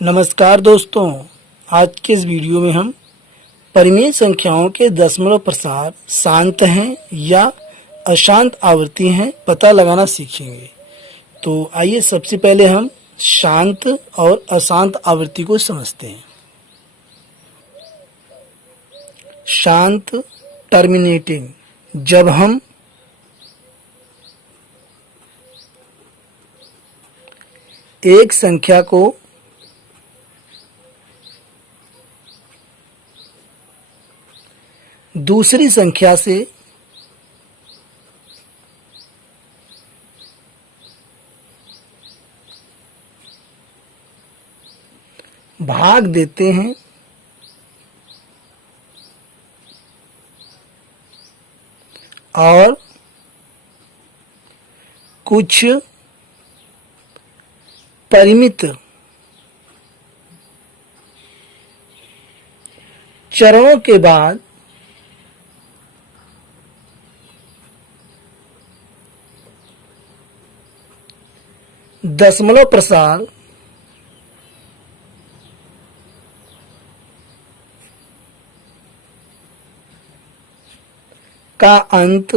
नमस्कार दोस्तों, आज के इस वीडियो में हम परिमेय संख्याओं के दशमलव प्रसार शांत हैं या अशांत आवृत्ति हैं पता लगाना सीखेंगे। तो आइए सबसे पहले हम शांत और अशांत आवृत्ति को समझते हैं। शांत टर्मिनेटिंग, जब हम एक संख्या को दूसरी संख्या से भाग देते हैं और कुछ परिमित चरणों के बाद दशमलव प्रसार का अंत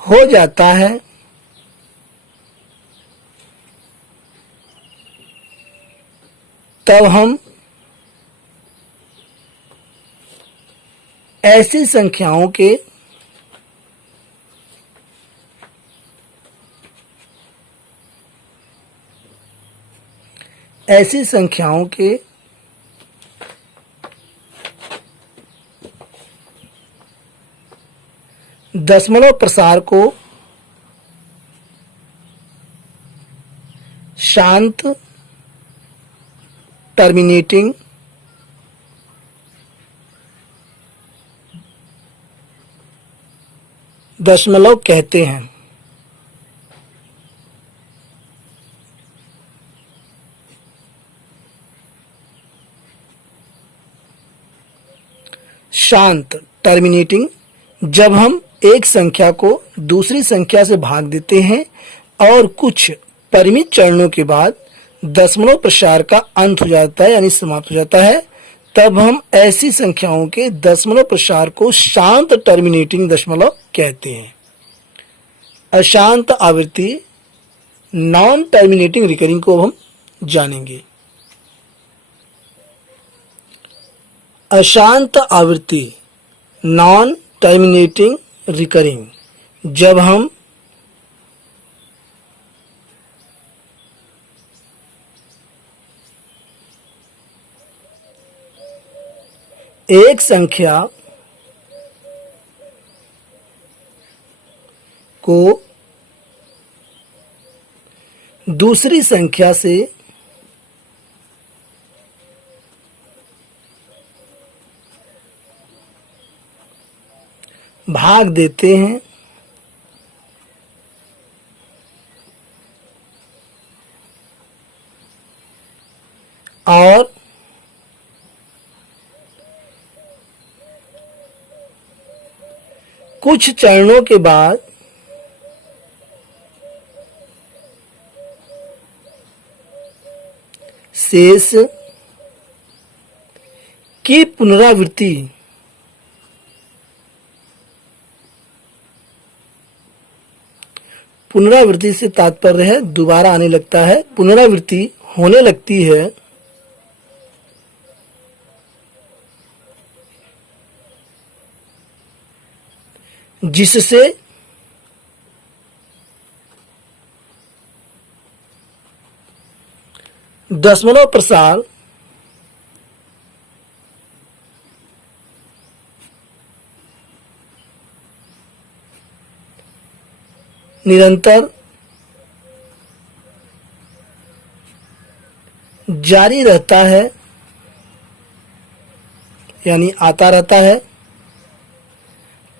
हो जाता है, तब हम ऐसी संख्याओं के दशमलव प्रसार को शांत टर्मिनेटिंग दशमलव कहते हैं। शांत टर्मिनेटिंग, जब हम एक संख्या को दूसरी संख्या से भाग देते हैं और कुछ परिमित चरणों के बाद दशमलव प्रसार का अंत हो जाता है यानी समाप्त हो जाता है, तब हम ऐसी संख्याओं के दशमलव प्रसार को शांत टर्मिनेटिंग दशमलव कहते हैं। अशांत आवृत्ति नॉन टर्मिनेटिंग रिकरिंग को हम जानेंगे। अशांत आवृत्ति नॉन टर्मिनेटिंग रिकरिंग, जब हम एक संख्या को दूसरी संख्या से भाग देते हैं और कुछ चरणों के बाद शेष की पुनरावृत्ति से तात्पर्य है दोबारा आने लगता है, पुनरावृत्ति होने लगती है जिससे दशमलव प्रसार निरंतर जारी रहता है यानी आता रहता है,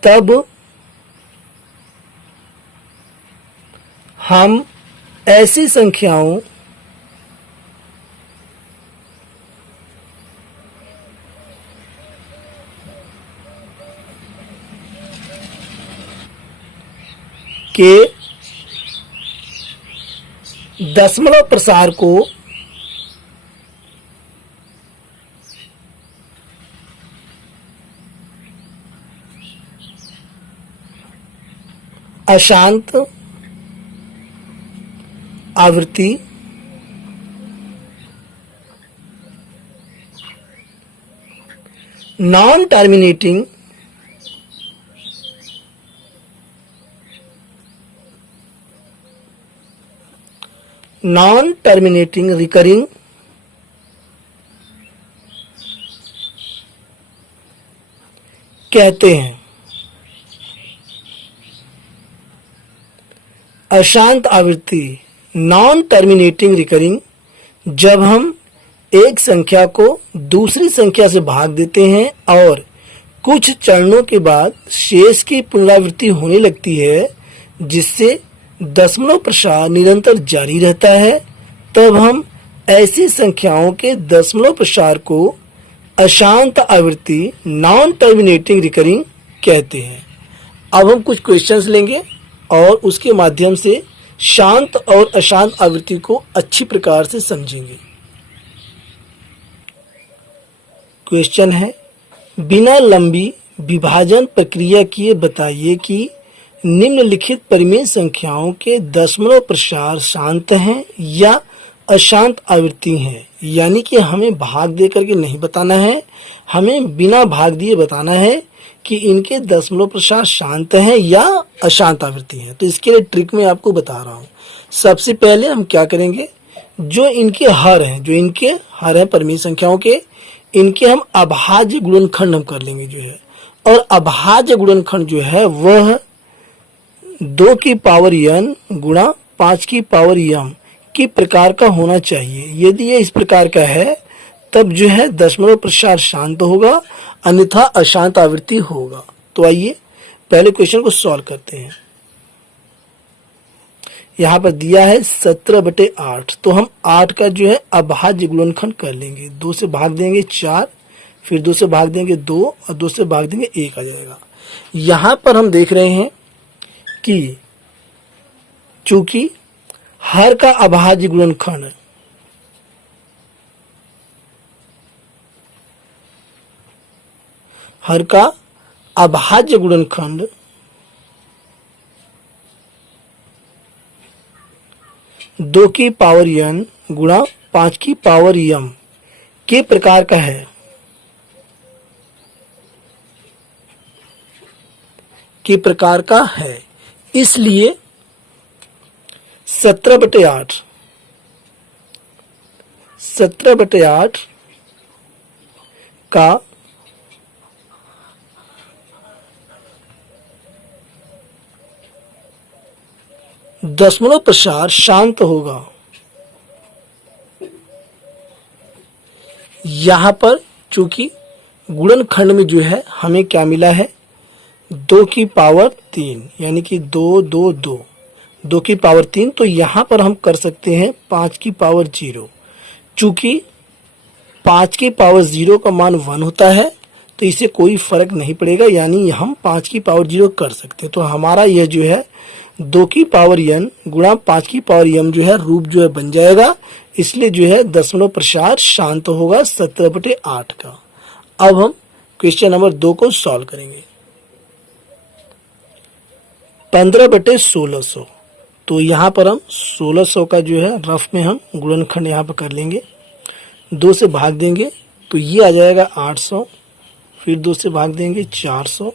तब हम ऐसी संख्याओं के दशमलव प्रसार को अशांत आवृत्ति नॉन टर्मिनेटिंग रिकरिंग कहते हैं। अशांत आवृत्ति नॉन टर्मिनेटिंग रिकरिंग जब हम एक संख्या को दूसरी संख्या से भाग देते हैं और कुछ चरणों के बाद शेष की पुनरावृत्ति होने लगती है, जिससे दशमलव प्रसार निरंतर जारी रहता है, तब हम ऐसी संख्याओं के दशमलव प्रसार को अशांत आवृत्ति नॉन टर्मिनेटिंग रिकरिंग कहते हैं। अब हम कुछ क्वेश्चंस लेंगे और उसके माध्यम से शांत और अशांत आवृत्ति को अच्छी प्रकार से समझेंगे। क्वेश्चन है, बिना लंबी विभाजन प्रक्रिया किए बताइए कि निम्नलिखित परिमेय संख्याओं के दशमलव प्रसार शांत हैं या अशांत आवृत्ति हैं। यानी कि हमें भाग दे करके नहीं बताना है, हमें बिना भाग दिए बताना है कि इनके दशमलव प्रसार शांत हैं या अशांत आवृत्ति हैं। तो इसके लिए ट्रिक मैं आपको बता रहा हूँ। सबसे पहले हम क्या करेंगे, जो इनके हर हैं परिमेय संख्याओं के, इनके हम अभाज्य गुणनखंड हम कर लेंगे जो है। और अभाज्य गुणनखंड जो है वह 2 की पावर n गुणा 5 की पावर m की प्रकार का होना चाहिए। यदि ये इस प्रकार का है तब जो है दशमलव प्रसार शांत होगा, अन्यथा अशांत आवृत्ति होगा। तो आइए पहले क्वेश्चन को सॉल्व करते हैं। यहाँ पर दिया है 17/8, तो हम 8 का जो है अभाज्य गुणनखंड कर लेंगे। 2 से भाग देंगे 4, फिर 2 से भाग देंगे 2 और 2 से भाग देंगे 1 आ जाएगा। यहाँ पर हम देख रहे हैं कि चूंकि हर का अभाज्य गुणनखंड हर का अभाज्य गुणनखंड 2 की पावर n गुणा 5 की पावर m के प्रकार का है, इसलिए 17/8 का दशमलव प्रसार शांत होगा। यहाँ पर चूंकि गुणनखंड में जो है हमें क्या मिला है, 2 की पावर 3 यानी कि 2 2 2 2 की पावर 3। तो यहाँ पर हम कर सकते हैं 5 की पावर 0। चूंकि 5 की पावर 0 का मान 1 होता है तो इसे कोई फर्क नहीं पड़ेगा, यानी हम 5 की पावर 0 कर सकते हैं। तो हमारा यह जो है 2 की पावर n गुणा 5 की पावर m जो है रूप जो है बन जाएगा, इसलिए जो है दशमलव प्रसार शांत होगा 17/8 का। अब हम क्वेश्चन नंबर 2 को सॉल्व करेंगे। 15/1600, तो यहाँ पर हम 1600 का जो है रफ में हम गुणनखंड यहाँ पर कर लेंगे। 2 से भाग देंगे तो ये आ जाएगा 800, फिर 2 से भाग देंगे 400,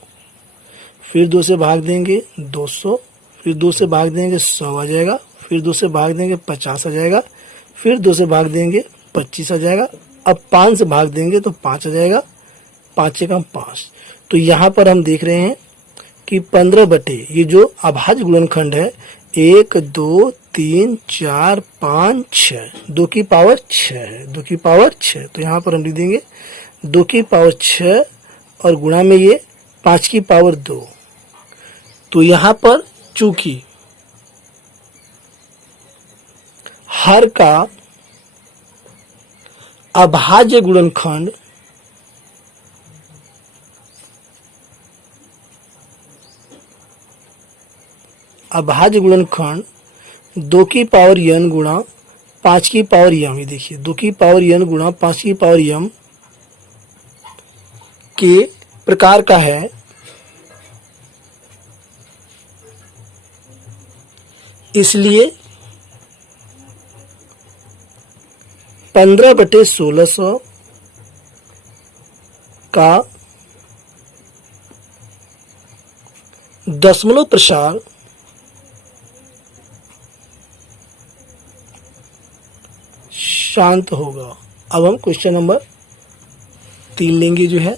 फिर 2 से भाग देंगे 200, फिर 2 से भाग देंगे 100 आ जाएगा, फिर 2 से भाग देंगे 50 आ जाएगा, फिर 2 से भाग देंगे 25 आ जाएगा। अब 5 से भाग देंगे तो 5 आ जाएगा, 5 एकम 5। तो यहाँ पर हम देख रहे हैं कि 15 बटे ये जो अभाज्य गुणनखंड है 1 2 3 4 5 6, 2 की पावर 6 है, 2 की पावर 6। तो यहाँ पर हम लिख देंगे 2 की पावर 6 और गुणा में ये 5 की पावर 2। तो यहाँ पर चूंकि हर का अभाज्य गुणनखंड 2 की पावर n गुणा 5 की पावर m, ये देखिए 2 की पावर n गुणा 5 की पावर m के प्रकार का है। इसलिए 15/1600 का दशमलव प्रसार शांत होगा। अब हम क्वेश्चन नंबर 3 लेंगे जो है।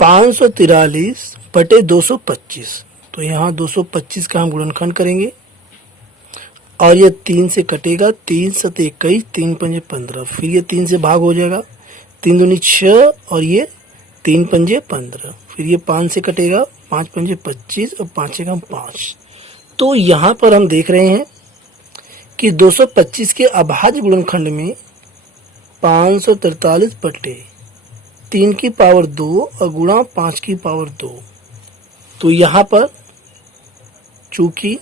पाँच सौ 225, तो यहाँ 225 का हम गुणनखंड करेंगे और ये 3 से कटेगा, 3 7 21, 3 पंजे 15, फिर ये 3 से भाग हो जाएगा, 3 दूनी 6 और ये 3 पंजे 15, फिर ये 5 से कटेगा, 5 पंजे 25 और 5 एकम 5। तो यहाँ पर हम देख रहे हैं कि 225 के अभाज्य गुणनखंड में 543 बटे 3 की पावर 2 और गुणा 5 की पावर 2। तो यहाँ पर चूंकि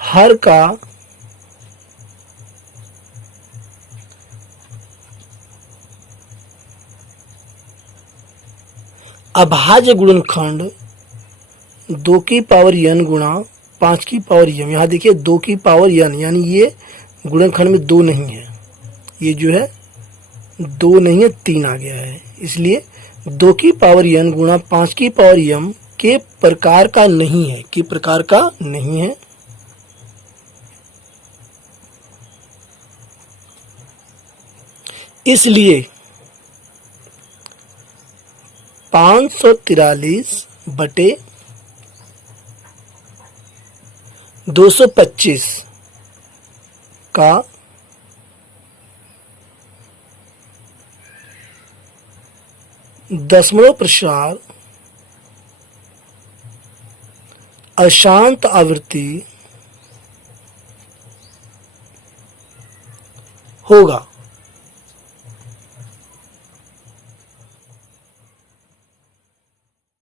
हर का अभाज्य गुणनखंड 2 की पावर n गुणा 5 की पावर m, यहाँ देखिए 2 की पावर n, यानी ये गुणनखंड में 2 नहीं है, ये जो है 2 नहीं है 3 आ गया है। इसलिए 2 की पावर n गुणा 5 की पावर m के प्रकार का नहीं है, कि प्रकार का नहीं है। इसलिए 543 बटे 225 का दशमलव प्रसार अशांत आवृत्ति होगा।